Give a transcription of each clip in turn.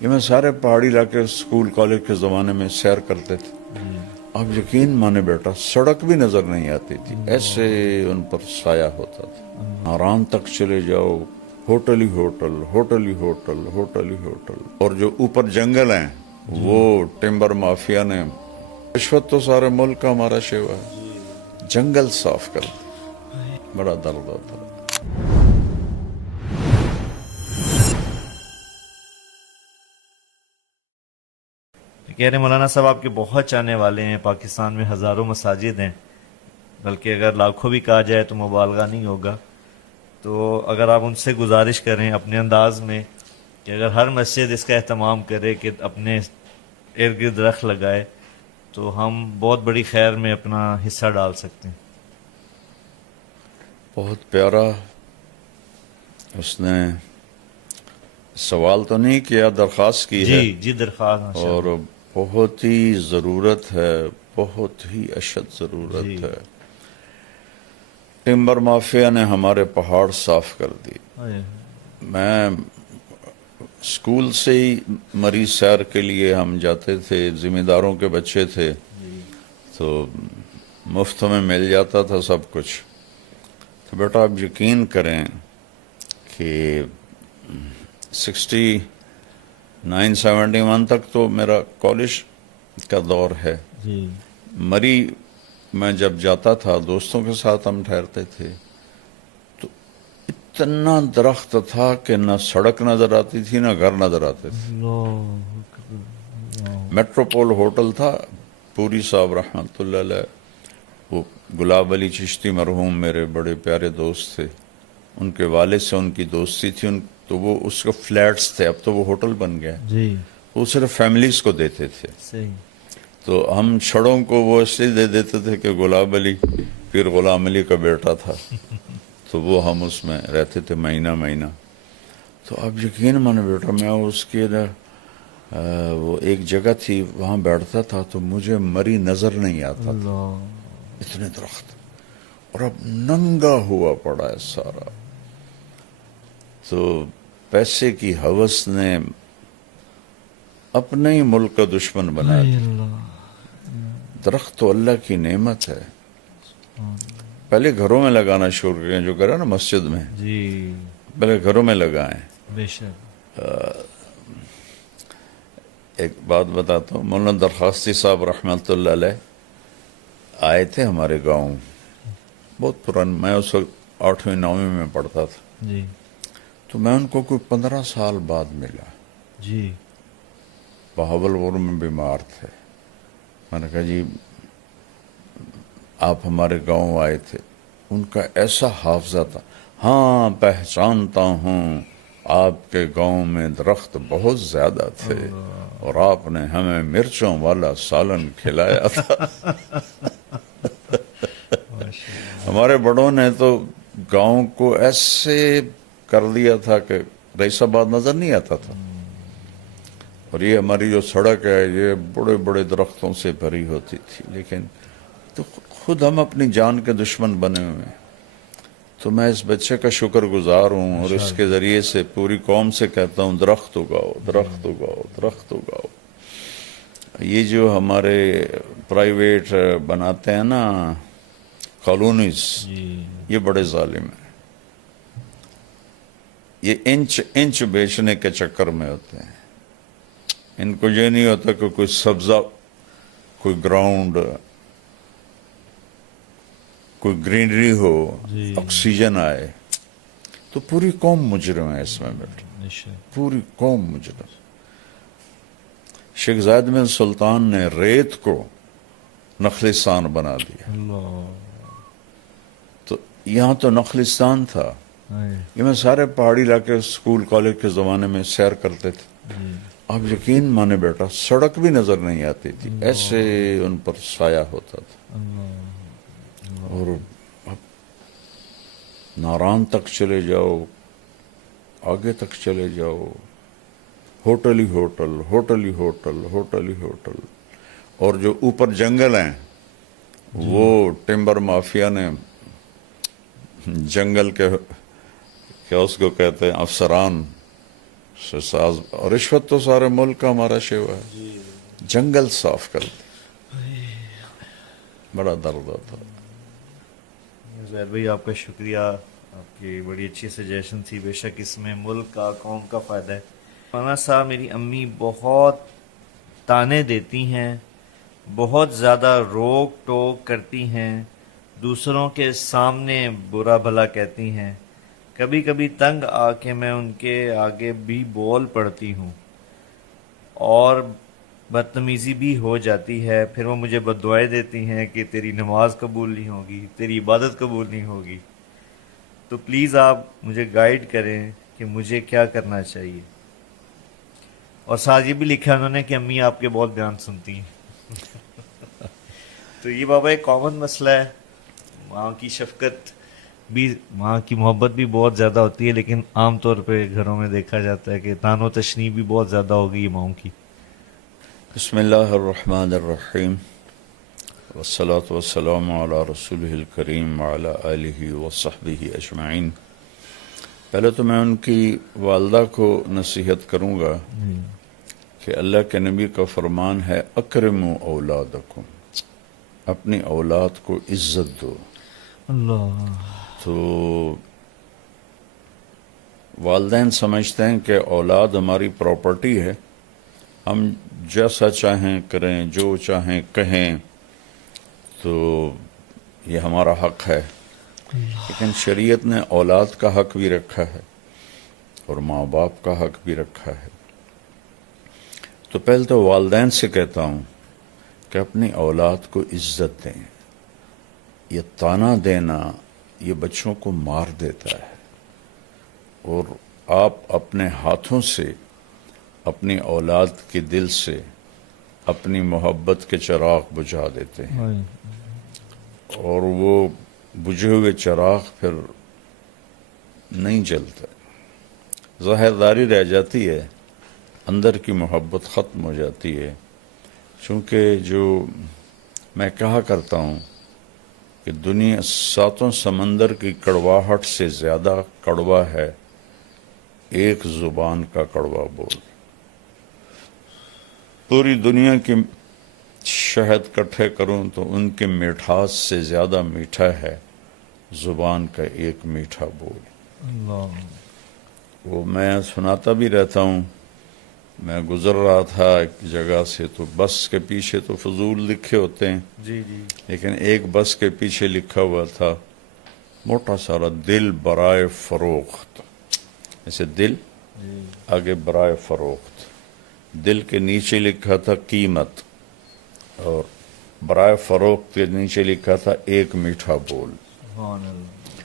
یہ میں سارے پہاڑی علاقے اسکول کالج کے زمانے میں سیر کرتے تھے. اب یقین مانے بیٹا سڑک بھی نظر نہیں آتی تھی، ایسے ان پر سایہ ہوتا تھا. آرام تک چلے جاؤ، ہوٹل ہی ہوٹل، ہوٹل ہی ہوٹل، ہوٹل ہی ہوٹل. اور جو اوپر جنگل ہیں وہ ٹمبر مافیا نے رشوت تو سارے ملک کا ہمارا شیوا ہے، جنگل صاف کر دیا. بڑا درد ہوتا ہے. کہہ رہے مولانا صاحب آپ کے بہت چاہنے والے ہیں، پاکستان میں ہزاروں مساجد ہیں، بلکہ اگر لاکھوں بھی کہا جائے تو مبالغہ نہیں ہوگا. تو اگر آپ ان سے گزارش کریں اپنے انداز میں کہ اگر ہر مسجد اس کا اہتمام کرے کہ اپنے ارد گرد درخت لگائے تو ہم بہت بڑی خیر میں اپنا حصہ ڈال سکتے ہیں. بہت پیارا. اس نے سوال تو نہیں کیا، درخواست کی ہے. جی درخواست ماشاء اور اللہ. بہت ہی ضرورت ہے، بہت ہی اشد ضرورت جی ہے. ٹمبر مافیا نے ہمارے پہاڑ صاف کر دی. میں اسکول سے ہی مری سیر کے لیے ہم جاتے تھے، ذمہ داروں کے بچے تھے تو مفت میں مل جاتا تھا سب کچھ. تو بیٹا آپ یقین کریں کہ 69-71 تک تو میرا کالج کا دور ہے. جی مری میں جب جاتا تھا دوستوں کے ساتھ ہم ٹھہرتے تھے تو اتنا درخت تھا کہ نہ سڑک نظر آتی تھی نہ گھر نظر آتے تھے. میٹروپول ہوٹل تھا، پوری صاحب رحمۃ اللہ علیہ، وہ گلاب علی چشتی مرحوم میرے بڑے پیارے دوست تھے، ان کے والد سے ان کی دوستی تھی. تو وہ اس کے فلیٹس تھے، اب تو وہ ہوٹل بن گیا. جی وہ صرف فیملیز کو دیتے تھے. صحیح. تو ہم چھڑوں کو وہ اس لیے دے دیتے تھے کہ گلاب علی پھر غلام علی کا بیٹا تھا تو وہ ہم اس میں رہتے تھے مہینہ مہینہ. تو اب یقین مانے بیٹا میں اس کے وہ ایک جگہ تھی وہاں بیٹھتا تھا تو مجھے مری نظر نہیں آتا تھا، اتنے درخت. اور اب ننگا ہوا پڑا ہے سارا. تو پیسے کی ہوس نے اپنے ہی ملک کا دشمن بنا دیا. درخت تو اللہ کی نعمت ہے. پہلے گھروں میں لگانا شروع کریں، جو کرا نا مسجد میں، جی پہلے گھروں میں لگائیں. بے شک. ایک بات بتاتا ہوں، مولانا درخواستی صاحب رحمۃ اللہ علیہ آئے تھے ہمارے گاؤں، بہت پرانے، میں اس وقت 8ویں 9ویں میں پڑھتا تھا. جی تو میں ان کو کوئی 15 سال بعد ملا. جی بہاولپور میں بیمار تھے. میں نے کہا جی آپ ہمارے گاؤں آئے تھے. ان کا ایسا حافظہ تھا، ہاں پہچانتا ہوں آپ کے گاؤں میں درخت بہت زیادہ تھے اور آپ نے ہمیں مرچوں والا سالن کھلایا تھا. ہمارے بڑوں نے تو گاؤں کو ایسے کر دیا تھا کہ رئیس آباد نظر نہیں آتا تھا. اور یہ ہماری جو سڑک ہے یہ بڑے بڑے درختوں سے بھری ہوتی تھی. لیکن تو خود ہم اپنی جان کے دشمن بنے ہوئے ہیں. تو میں اس بچے کا شکر گزار ہوں اور اس کے ذریعے سے پوری قوم سے کہتا ہوں درخت اگاؤ، درخت اگاؤ، درخت اگاؤ. یہ جو ہمارے پرائیویٹ بناتے ہیں نا کالونیز، یہ بڑے ظالم ہیں. یہ انچ بیچنے کے چکر میں ہوتے ہیں. ان کو یہ نہیں ہوتا کہ کوئی سبزہ، کوئی گراؤنڈ، کوئی گرینری ہو، آکسیجن آئے. تو پوری قوم مجرم ہے اس میں بیٹھا، پوری قوم مجرم. شیخ زاید بن سلطان نے ریت کو نخلستان بنا دیا. تو یہاں تو نخلستان تھا. یہ میں سارے پہاڑی علاقے اسکول کالج کے زمانے میں سیر کرتے تھے. آپ یقین مانے بیٹا سڑک بھی نظر نہیں آتی تھی، ایسے ان پر سایہ ہوتا تھا. اور ناران تک چلے جاؤ، آگے تک چلے جاؤ، ہوٹل ہی ہوٹل، ہوٹل ہی ہوٹل، ہوٹل ہی ہوٹل. اور جو اوپر جنگل ہیں وہ ٹمبر مافیا نے جنگل کے کیا اس کو کہتے ہیں افسران، ساز اور رشوت تو سارے ملک کا ہمارا شیوا ہے. جنگل صاف کر دے. بڑا درد ہوتا. زہر بھائی آپ کا شکریہ، آپ کی بڑی اچھی سجیشن تھی. بے شک اس میں ملک کا، قوم کا فائدہ ہے. مولانا صاحب، میری امی بہت تانے دیتی ہیں، بہت زیادہ روک ٹوک کرتی ہیں، دوسروں کے سامنے برا بھلا کہتی ہیں. کبھی کبھی تنگ آ کے میں ان کے آگے بھی بول پڑتی ہوں اور بدتمیزی بھی ہو جاتی ہے. پھر وہ مجھے بددعائیں دیتی ہیں کہ تیری نماز قبول نہیں ہوگی، تیری عبادت قبول نہیں ہوگی. تو پلیز آپ مجھے گائیڈ کریں کہ مجھے کیا کرنا چاہیے. اور ساتھ یہ بھی لکھا انہوں نے کہ امی آپ کے بہت بیان سنتی ہیں. تو یہ بابا ایک کامن مسئلہ ہے. ماں کی شفقت بھی، ماں کی محبت بھی بہت زیادہ ہوتی ہے، لیکن عام طور پہ گھروں میں دیکھا جاتا ہے کہ تان و تشنی بھی بہت زیادہ ہو گئی ہے ماؤں کی. بسم اللہ الرحمن الرحیم والصلاة والسلام علی رسولہ الکریم وعلی آلہ وصحبہ اجمعین. پہلے تو میں ان کی والدہ کو نصیحت کروں گا کہ اللہ کے نبی کا فرمان ہے اکرموا اولادکم، اپنی اولاد کو عزت دو. اللہ. تو والدین سمجھتے ہیں کہ اولاد ہماری پراپرٹی ہے، ہم جیسا چاہیں کریں، جو چاہیں کہیں، تو یہ ہمارا حق ہے. لیکن شریعت نے اولاد کا حق بھی رکھا ہے اور ماں باپ کا حق بھی رکھا ہے. تو پہلے تو والدین سے کہتا ہوں کہ اپنی اولاد کو عزت دیں. یہ تانا دینا یہ بچوں کو مار دیتا ہے، اور آپ اپنے ہاتھوں سے اپنی اولاد کے دل سے اپنی محبت کے چراغ بجھا دیتے ہیں، اور وہ بجھے ہوئے چراغ پھر نہیں جلتا، ظاہرداری رہ جاتی ہے، اندر کی محبت ختم ہو جاتی ہے. چونکہ جو میں کہا کرتا ہوں کہ دنیا ساتوں سمندر کی کڑواہٹ سے زیادہ کڑوا ہے ایک زبان کا کڑوا بول. پوری دنیا کی شہد کٹھے کروں تو ان کے مٹھاس سے زیادہ میٹھا ہے زبان کا ایک میٹھا بول. اللہ. وہ میں سناتا بھی رہتا ہوں. میں گزر رہا تھا ایک جگہ سے، تو بس کے پیچھے تو فضول لکھے ہوتے ہیں، جی جی. لیکن ایک بس کے پیچھے لکھا ہوا تھا موٹا سارا دل برائے فروخت. ایسے دل آگے برائے فروخت، دل کے نیچے لکھا تھا قیمت، اور برائے فروخت کے نیچے لکھا تھا ایک میٹھا بول. سبحان اللہ.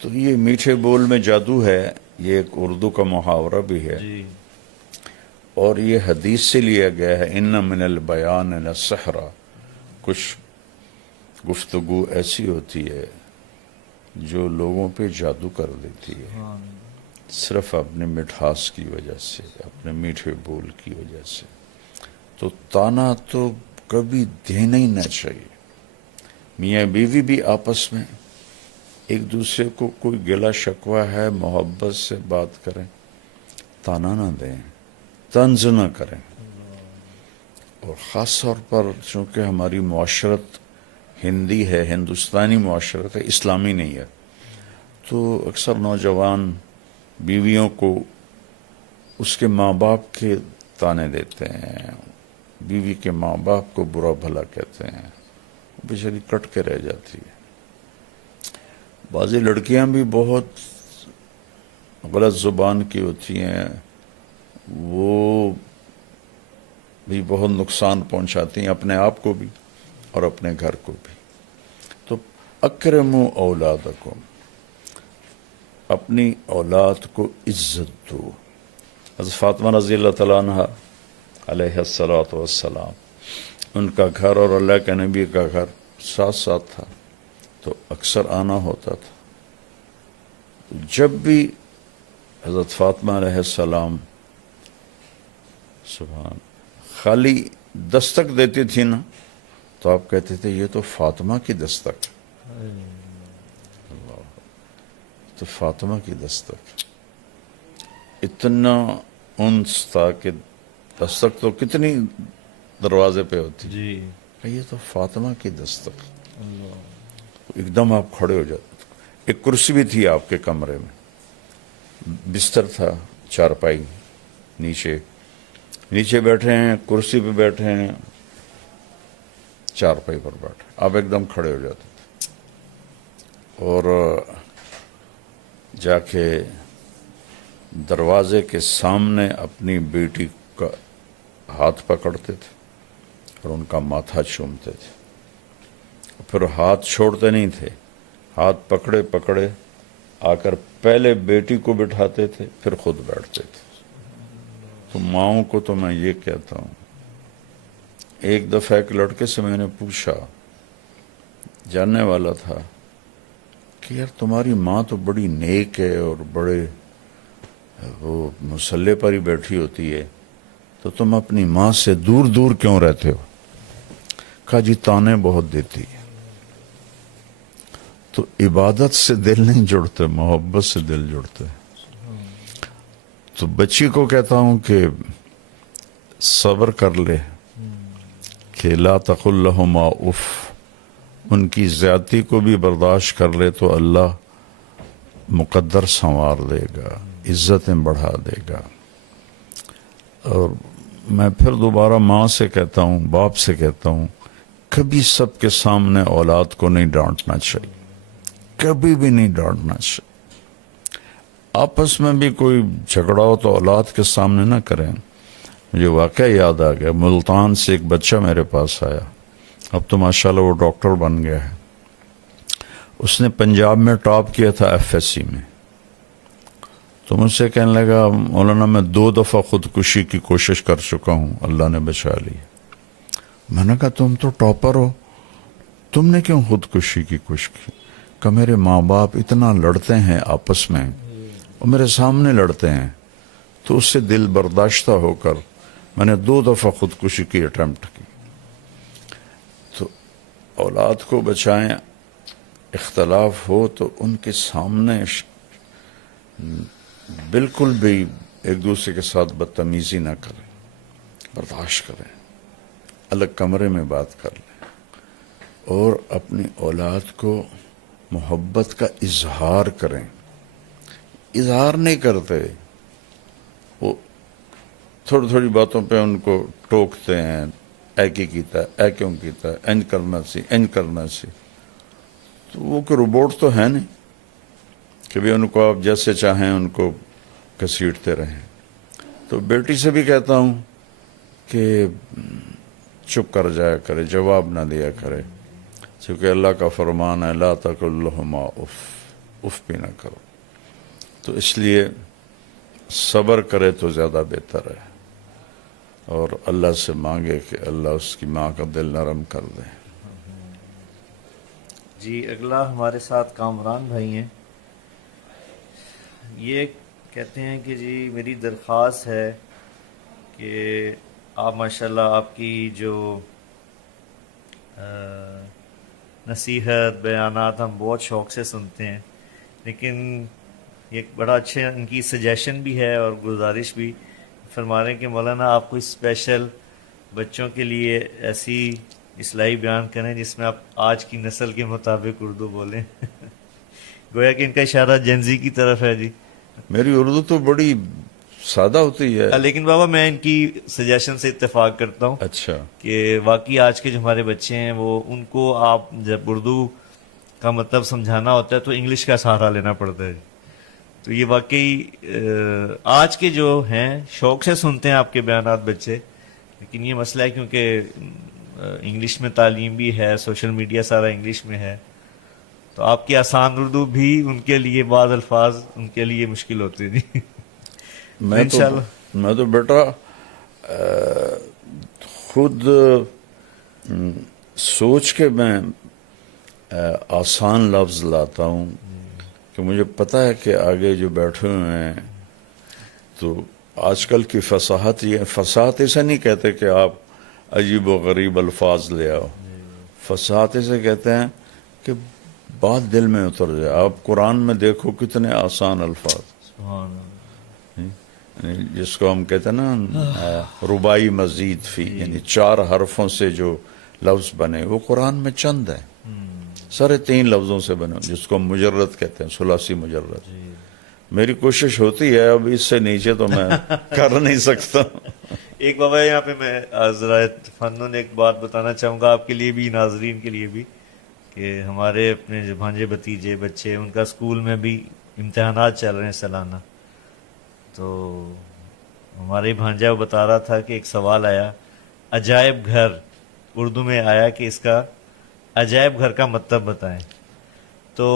تو یہ میٹھے بول میں جادو ہے. یہ ایک اردو کا محاورہ بھی ہے، جی. اور یہ حدیث سے لیا گیا ہے. ان من البیان لسحرا. کچھ گفتگو ایسی ہوتی ہے جو لوگوں پہ جادو کر دیتی ہے، صرف اپنے مٹھاس کی وجہ سے، اپنے میٹھے بول کی وجہ سے. تو تانا تو کبھی دینا ہی نہ چاہیے. میاں بیوی بھی آپس میں ایک دوسرے کو کوئی گلا شکوہ ہے محبت سے بات کریں، تانا نہ دیں، طنز نہ کریں. اور خاص طور پر چونکہ ہماری معاشرت ہندی ہے، ہندوستانی معاشرت ہے، اسلامی نہیں ہے، تو اکثر نوجوان بیویوں کو اس کے ماں باپ کے تانے دیتے ہیں، بیوی کے ماں باپ کو برا بھلا کہتے ہیں، بیچاری کٹ کے رہ جاتی ہے. بعضی لڑکیاں بھی بہت غلط زبان کی ہوتی ہیں، وہ بھی بہت نقصان پہنچاتی ہیں اپنے آپ کو بھی اور اپنے گھر کو بھی. تو اکرموا اولادکم، اپنی اولاد کو عزت دو. حضرت فاطمہ رضی اللہ تعالیٰ عنہ علیہ السلام، ان کا گھر اور اللہ کے نبی کا گھر ساتھ ساتھ تھا، تو اکثر آنا ہوتا تھا. جب بھی حضرت فاطمہ علیہ السلام سبحان خالی دستک دیتی تھی نا، تو آپ کہتے تھے یہ تو فاطمہ کی دستک، تو فاطمہ کی دستک. اتنا انس تھا کہ دستک تو کتنی دروازے پہ ہوتی، جی یہ تو فاطمہ کی دستک. ایک دم آپ کھڑے ہو جاتے. ایک کرسی بھی تھی آپ کے کمرے میں، بستر تھا، چارپائی، نیچے بیٹھے ہیں، کرسی پہ بیٹھے ہیں، چارپائی پر بیٹھے، آپ ایک دم کھڑے ہو جاتے تھے اور جا کے دروازے کے سامنے اپنی بیٹی کا ہاتھ پکڑتے تھے اور ان کا ماتھا چومتے تھے. پھر ہاتھ چھوڑتے نہیں تھے، ہاتھ پکڑے پکڑے آ کر پہلے بیٹی کو بٹھاتے تھے، پھر خود بیٹھتے تھے. تو ماؤں کو تو میں یہ کہتا ہوں، ایک دفعہ ایک لڑکے سے میں نے پوچھا، جاننے والا تھا، کہ یار تمہاری ماں تو بڑی نیک ہے اور بڑے وہ مسلح پر ہی بیٹھی ہوتی ہے، تو تم اپنی ماں سے دور دور کیوں رہتے ہو؟ کہا جی تانے بہت دیتی ہے. تو عبادت سے دل نہیں جڑتے، محبت سے دل جڑتے. تو بچی کو کہتا ہوں کہ صبر کر لے، کہ لا تقل لہما اف، ان کی زیادتی کو بھی برداشت کر لے تو اللہ مقدر سنوار دے گا، عزتیں بڑھا دے گا. اور میں پھر دوبارہ ماں سے کہتا ہوں، باپ سے کہتا ہوں، کبھی سب کے سامنے اولاد کو نہیں ڈانٹنا چاہیے، کبھی بھی نہیں ڈانٹنا چاہیے. آپس میں بھی کوئی جھگڑا ہو تو اولاد کے سامنے نہ کریں. مجھے واقعہ یاد آ گیا، ملتان سے ایک بچہ میرے پاس آیا، اب تو ماشاءاللہ وہ ڈاکٹر بن گیا ہے. اس نے پنجاب میں ٹاپ کیا تھا FSC میں. تو مجھ سے کہنے لگا، مولانا میں 2 دفعہ خودکشی کی کوشش کر چکا ہوں، اللہ نے بچا لی. میں نے کہا تم تو ٹاپر ہو، تم نے کیوں خودکشی کی کوشش کی؟ کہ میرے ماں باپ اتنا لڑتے ہیں آپس میں اور میرے سامنے لڑتے ہیں، تو اس سے دل برداشتہ ہو کر میں نے 2 دفعہ خودکشی کی اٹیمپٹ کی. تو اولاد کو بچائیں، اختلاف ہو تو ان کے سامنے بالکل بھی ایک دوسرے کے ساتھ بدتمیزی نہ کریں، برداشت کریں، الگ کمرے میں بات کر لیں، اور اپنی اولاد کو محبت کا اظہار کریں. اظہار نہیں کرتے، وہ تھوڑی تھوڑی باتوں پہ ان کو ٹوکتے ہیں، اے کی کیتا ہے، اے کیوں کیتا ہے، انج کرنا سی، انج کرنا سی. تو وہ کہ روبوٹ تو ہے نہیں کہ بھی ان کو آپ جیسے چاہیں ان کو گھسیٹتے رہیں. تو بیٹی سے بھی کہتا ہوں کہ چپ کر جایا کرے، جواب نہ دیا کرے، چونکہ اللہ کا فرمان ہے لا تقل لہما اف، اف بھی نہ کرو. تو اس لیے صبر کرے تو زیادہ بہتر ہے، اور اللہ سے مانگے کہ اللہ اس کی ماں کا دل نرم کر دے. جی اگلا ہمارے ساتھ کامران بھائی ہیں. یہ کہتے ہیں کہ جی میری درخواست ہے کہ آپ ماشاءاللہ آپ کی جو نصیحت بیانات ہم بہت شوق سے سنتے ہیں، لیکن ایک بڑا اچھا ان کی سجیشن بھی ہے اور گزارش بھی فرما رہے ہیں کہ مولانا آپ کوئی اسپیشل بچوں کے لیے ایسی اصلاحی بیان کریں جس میں آپ آج کی نسل کے مطابق اردو بولیں. گویا کہ ان کا اشارہ جنزی کی طرف ہے. جی میری اردو تو بڑی سادہ ہوتی ہے. لیکن بابا میں ان کی سجیشن سے اتفاق کرتا ہوں اچھا، کہ واقعی آج کے جو ہمارے بچے ہیں وہ ان کو آپ جب اردو کا مطلب سمجھانا ہوتا ہے تو انگلش کا سہارا لینا پڑتا ہے. تو یہ واقعی آج کے جو ہیں شوق سے سنتے ہیں آپ کے بیانات بچے، لیکن یہ مسئلہ ہے کیونکہ انگلش میں تعلیم بھی ہے، سوشل میڈیا سارا انگلش میں ہے، تو آپ کی آسان اردو بھی ان کے لیے بعض الفاظ ان کے لیے مشکل ہوتے ہیں. میں تو بیٹا خود سوچ کے میں آسان لفظ لاتا ہوں کہ مجھے پتہ ہے کہ آگے جو بیٹھے ہوئے ہیں تو آج کل کی فصاحت، یہ فصاحت اسے نہیں کہتے کہ آپ عجیب و غریب الفاظ لے آؤ، فصاحت اسے کہتے ہیں کہ بات دل میں اتر جائے. آپ قرآن میں دیکھو کتنے آسان الفاظ، سبحان اللہ. یعنی جس کو ہم کہتے ہیں نا ربائی مزید فی، یعنی 4 حرفوں سے جو لفظ بنے وہ قرآن میں چند ہیں، سارے 3 لفظوں سے بنے، جس کو ہم مجرد کہتے ہیں، ثلاثی مجرد. میری کوشش ہوتی ہے، اب اس سے نیچے تو میں کر نہیں سکتا. ایک بابا یہاں پہ میں ذرا فنون ایک بات بتانا چاہوں گا آپ کے لیے بھی، ناظرین کے لیے بھی، کہ ہمارے اپنے جو بھانجے بھتیجے بچے، ان کا اسکول میں بھی امتحانات چل رہے ہیں سالانہ. تو ہمارے بھانجا وہ بتا رہا تھا کہ ایک سوال آیا، عجائب گھر اردو میں آیا کہ اس کا عجائب گھر کا مطلب بتائیں. تو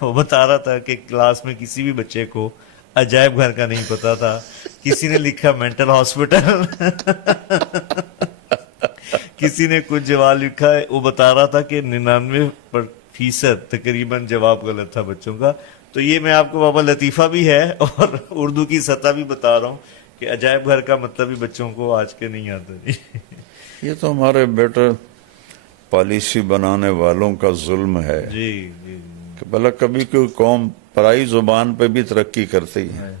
وہ بتا رہا تھا کہ کلاس میں کسی بھی بچے کو عجائب گھر کا نہیں پتا تھا. کسی نے لکھا مینٹل ہاسپٹل، کسی نے کچھ جواب لکھا ہے. وہ بتا رہا تھا کہ 99% تقریباً جواب غلط تھا بچوں کا. تو یہ میں آپ کو بابا لطیفہ بھی ہے اور اردو کی سطح بھی بتا رہا ہوں کہ عجائب گھر کا مطلب بھی بچوں کو آج کے نہیں آتا. یہ تو ہمارے بیٹے پالیسی بنانے والوں کا ظلم ہے جی جی کہ بھلا کبھی کوئی قوم پرائی زبان پہ بھی ترقی کرتی ہے.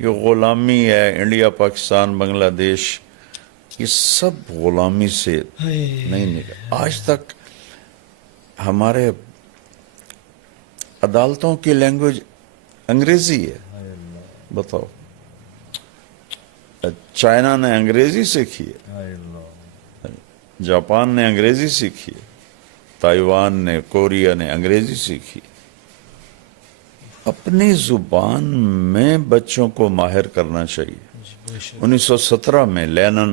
یہ غلامی ہے، انڈیا، پاکستان، بنگلہ دیش، یہ سب غلامی سے نہیں نکلا. آج تک ہمارے عدالتوں کی لینگویج انگریزی ہے. بتاؤ، چائنا نے انگریزی سیکھی ہے، جاپان نے انگریزی سیکھی ہے، تائیوان نے، کوریا نے انگریزی سیکھی. اپنی زبان میں بچوں کو ماہر کرنا چاہیے. 1917 میں لینن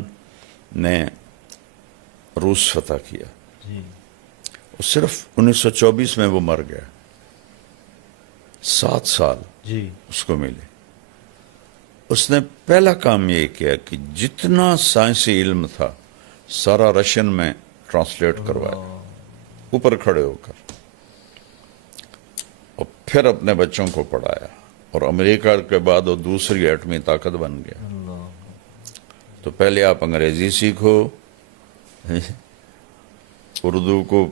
نے روس فتح کیا، صرف 1924 میں وہ مر گیا. 7 سال جی اس کو ملے. اس نے پہلا کام یہ کیا کہ جتنا سائنسی علم تھا سارا رشین میں ٹرانسلیٹ کروایا، اوپر کھڑے ہو کر، اور پھر اپنے بچوں کو پڑھایا. اور امریکہ کے بعد وہ دوسری ایٹمی طاقت بن گیا. تو پہلے آپ انگریزی سیکھو، اردو کو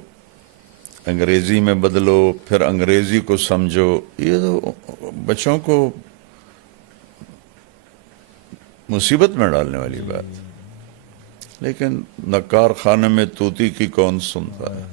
انگریزی میں بدلو، پھر انگریزی کو سمجھو. یہ تو بچوں کو مصیبت میں ڈالنے والی بات. لیکن نکار خانے میں طوطی کی کون سنتا ہے.